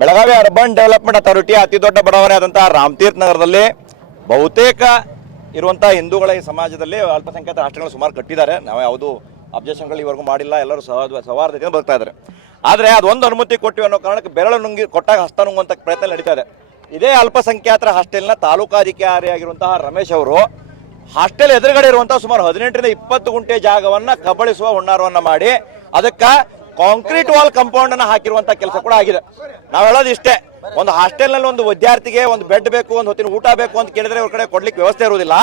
Belagavi urban development authority ಅತಿ ದೊಡ್ಡ ಬಡಾವಣೆ ಆದಂತಹ ರಾಮತೀರ್ಥ ನಗರದಲ್ಲಿ ಬಹುತೇಕ ಇರುವಂತಹ ಹಿಂದೂಗಳ ಈ ಸಮಾಜದಲ್ಲಿ ಅಲ್ಪಸಂಖ್ಯಾತ ರಾಷ್ಟ್ರಗಳು ಸುಮಾರು ಕಟ್ಟಿದ್ದಾರೆ. ನಾವು ಯಾವುದು ಅಬ್ಜೆಕ್ಷನ್ಗಳು ಇವರೆಗೂ ಮಾಡಿಲ್ಲ, ಎಲ್ಲರೂ ಸೌಹಾರ್ದತೆಯಿಂದ ಬರ್ತಾ ಇದ್ದಾರೆ. ಆದರೆ ಅದೊಂದು ಅನುಮತಿ ಕೊಟ್ಟಿವಿ ಅನ್ನೋ ಕಾರಣಕ್ಕೆ ಬೆರಳು ನುಂಗಿ ಕೊಟ್ಟಾಗ ಹಸ್ತ ನುಂಗುವಂಥ ಪ್ರಯತ್ನ ನಡೀತಾ ಇದೆ. ಇದೇ ಅಲ್ಪಸಂಖ್ಯಾತರ ಹಾಸ್ಟೆಲ್ನ ತಾಲೂಕಾಧಿಕಾರಿಯಾಗಿರುವಂತಹ ರಮೇಶ್ ಅವರು ಹಾಸ್ಟೆಲ್ ಎದುರುಗಡೆ ಇರುವಂತಹ ಸುಮಾರು 18 ರಿಂದ 20 ಗುಂಟೆ ಜಾಗವನ್ನ ಕಬಳಿಸುವ ಹುನ್ನಾರವನ್ನ ಮಾಡಿ ಅದಕ್ಕೆ ಕಾಂಕ್ರೀಟ್ ವಾಲ್ ಕಾಂಪೌಂಡ್ ಅನ್ನ ಹಾಕಿರುವಂತಹ ಕೆಲಸ ಕೂಡ ಆಗಿದೆ. ನಾವು ಹೇಳೋದು ಇಷ್ಟೇ, ಒಂದು ಹಾಸ್ಟೆಲ್ ನಲ್ಲಿ ಒಂದು ವಿದ್ಯಾರ್ಥಿಗೆ ಒಂದು ಬೆಡ್ ಬೇಕು, ಒಂದು ಹೊತ್ತಿನ ಊಟ ಬೇಕು ಅಂತ ಕೇಳಿದ್ರೆ ಅವ್ರ ಕಡೆ ಕೊಡ್ಲಿಕ್ಕೆ ವ್ಯವಸ್ಥೆ ಇರುವುದಿಲ್ಲ.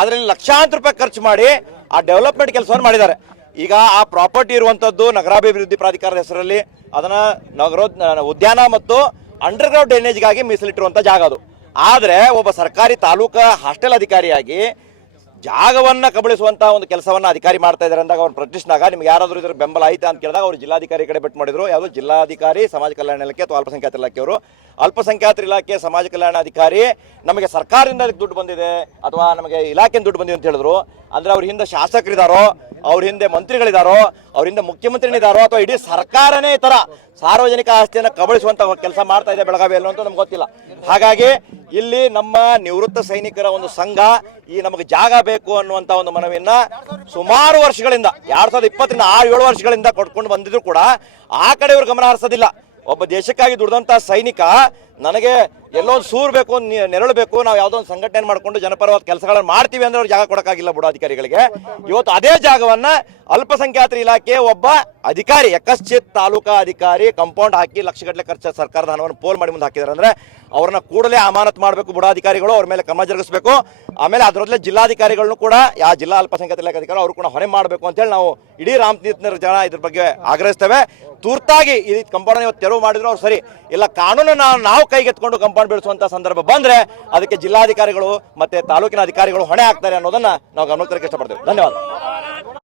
ಅದರಲ್ಲಿ ಲಕ್ಷಾಂತರ ರೂಪಾಯಿ ಖರ್ಚು ಮಾಡಿ ಆ ಡೆವಲಪ್ಮೆಂಟ್ ಕೆಲಸವನ್ನು ಮಾಡಿದ್ದಾರೆ. ಈಗ ಆ ಪ್ರಾಪರ್ಟಿ ಇರುವಂತದ್ದು ನಗರಾಭಿವೃದ್ಧಿ ಪ್ರಾಧಿಕಾರದ ಹೆಸರಲ್ಲಿ ಅದನ್ನ ಉದ್ಯಾನ ಮತ್ತು ಅಂಡರ್ಗ್ರೌಂಡ್ ಡ್ರೈನೇಜ್ಗಾಗಿ ಮೀಸಲಿಟ್ಟಿರುವಂತ ಜಾಗ ಅದು. ಆದ್ರೆ ಒಬ್ಬ ಸರ್ಕಾರಿ ತಾಲೂಕಾ ಹಾಸ್ಟೆಲ್ ಅಧಿಕಾರಿಯಾಗಿ ಜಾಗವನ್ನ ಕಬಳಿಸುವಂತಹ ಒಂದು ಕೆಲಸವನ್ನ ಅಧಿಕಾರಿ ಮಾಡ್ತಾ ಇದ್ದಾರೆ ಅಂದಾಗ ಅವ್ರು ಪ್ರಶ್ನಿಸಿದಾಗ ನಿಮ್ಗೆ ಯಾರಾದ್ರೂ ಇದ್ರ ಬೆಂಬಲ ಆಯ್ತಾ ಅಂತ ಕೇಳಿದಾಗ ಅವರು ಜಿಲ್ಲಾಧಿಕಾರಿ ಕಡೆ ಬೆಟ್ ಮಾಡಿದ್ರು. ಯಾವುದು ಜಿಲ್ಲಾಧಿಕಾರಿ ಸಮಾಜ ಕಲ್ಯಾಣ ಇಲಾಖೆ ಅಥವಾ ಅಲ್ಪಸಂಖ್ಯಾತರ ಇಲಾಖೆಯವರು, ಅಲ್ಪಸಂಖ್ಯಾತರ ಇಲಾಖೆ ಸಮಾಜ ಕಲ್ಯಾಣ ಅಧಿಕಾರಿ ನಮಗೆ ಸರ್ಕಾರದಿಂದ ಅದಕ್ಕೆ ದುಡ್ಡು ಬಂದಿದೆ ಅಥವಾ ನಮಗೆ ಇಲಾಖೆಯಿಂದ ದುಡ್ಡು ಬಂದಿದೆ ಅಂತ ಹೇಳಿದ್ರು. ಅಂದ್ರೆ ಅವ್ರ ಹಿಂದೆ ಶಾಸಕರಿದ್ದಾರೋ, ಅವ್ರ ಹಿಂದೆ ಮಂತ್ರಿಗಳಿದಾರೋ, ಅವ್ರ ಹಿಂದೆ ಮುಖ್ಯಮಂತ್ರಿನಿದಾರೋ ಅಥವಾ ಇಡೀ ಸರ್ಕಾರನೇ ಈ ತರ ಸಾರ್ವಜನಿಕ ಆಸ್ತಿಯನ್ನು ಕಬಳಿಸುವಂತ ಕೆಲಸ ಮಾಡ್ತಾ ಇದೆ ಬೆಳಗಾವಿಯಲ್ಲಿ ಅಂತ ನಮ್ಗೆ ಗೊತ್ತಿಲ್ಲ. ಹಾಗಾಗಿ ಇಲ್ಲಿ ನಮ್ಮ ನಿವೃತ್ತ ಸೈನಿಕರ ಒಂದು ಸಂಘ ಈ ನಮಗೆ ಜಾಗ ಬೇಕು ಅನ್ನುವಂತ ಒಂದು ಮನವಿಯನ್ನ ಸುಮಾರು ವರ್ಷಗಳಿಂದ 2020 ರಿಂದ 6-7 ವರ್ಷಗಳಿಂದ ಕೊಟ್ಕೊಂಡು ಬಂದಿದ್ರು ಕೂಡ ಆ ಕಡೆ ಇವರು ಗಮನ ಹರಿಸೋದಿಲ್ಲ. ಒಬ್ಬ ದೇಶಕ್ಕಾಗಿ ದುಡಿದಂತ ಸೈನಿಕ ನನಗೆ ಎಲ್ಲೋ ಒಂದು ಸೂರು ಬೇಕು, ನೆರಳು ಬೇಕು, ನಾವು ಯಾವುದೋ ಒಂದು ಸಂಘಟನೆ ಮಾಡಿಕೊಂಡು ಜನಪರವಾದ ಕೆಲಸಗಳನ್ನು ಮಾಡ್ತೀವಿ ಅಂದ್ರೆ ಅವ್ರು ಜಾಗ ಕೊಡೋಕ್ಕಾಗಿಲ್ಲ ಬುಡ ಅಧಿಕಾರಿಗಳಿಗೆ. ಇವತ್ತು ಅದೇ ಜಾಗವನ್ನ ಅಲ್ಪಸಂಖ್ಯಾತರ ಇಲಾಖೆ ಒಬ್ಬ ಅಧಿಕಾರಿ ಯಕಶ್ಚಿತ್ ತಾಲೂಕಾ ಅಧಿಕಾರಿ ಕಾಂಪೌಂಡ್ ಹಾಕಿ ಲಕ್ಷಗಟ್ಟಲೆ ಖರ್ಚು ಸರ್ಕಾರದ ಹಣವನ್ನು ಪೋಲ್ ಮಾಡಿ ಮುಂದೆ ಹಾಕಿದ್ದಾರೆ. ಅಂದ್ರೆ ಅವ್ರನ್ನ ಕೂಡಲೇ ಅಮಾನತ್ ಮಾಡಬೇಕು ಬುಡಾಧಿಕಾರಿಗಳು, ಅವ್ರ ಮೇಲೆ ಕ್ರಮ ಜರುಗಿಸಬೇಕು. ಆಮೇಲೆ ಅದರಲ್ಲೇ ಜಿಲ್ಲಾಧಿಕಾರಿಗಳನ್ನು ಕೂಡ ಯಾವ ಜಿಲ್ಲಾ ಅಲ್ಪಸಂಖ್ಯಾತ ಇಲಾಖೆ ಅಧಿಕಾರಿ ಅವರು ಕೂಡ ಹೊಣೆ ಮಾಡಬೇಕು ಅಂತೇಳಿ ನಾವು ಇಡೀ ರಾಮತೀರ್ಥ ಜನ ಇದ್ರ ಬಗ್ಗೆ ಆಗ್ರಹಿಸ್ತೇವೆ. ತುರ್ತಾಗಿ ಈ ಕಾಂಪೌಂಡ್ ಇವತ್ತು ತೆರವು ಮಾಡಿದ್ರು ಅವ್ರು ಸರಿ ಇಲ್ಲ, ಕಾನೂನನ್ನು ನಾವು ಕೈಗೆತ್ಕೊಂಡು ಕಾಂಪೌಂಡ್ ಬೆಳೆಸುವಂತ ಸಂದರ್ಭ ಬಂದ್ರೆ ಅದಕ್ಕೆ ಜಿಲ್ಲಾಧಿಕಾರಿಗಳು ಮತ್ತೆ ತಾಲೂಕಿನ ಅಧಿಕಾರಿಗಳು ಹೊಣೆ ಆಗ್ತಾರೆ ಅನ್ನೋದನ್ನ ನಾವು ಗಮನಕ್ಕೆ ಇಷ್ಟಪಡ್ತೇವೆ. ಧನ್ಯವಾದ.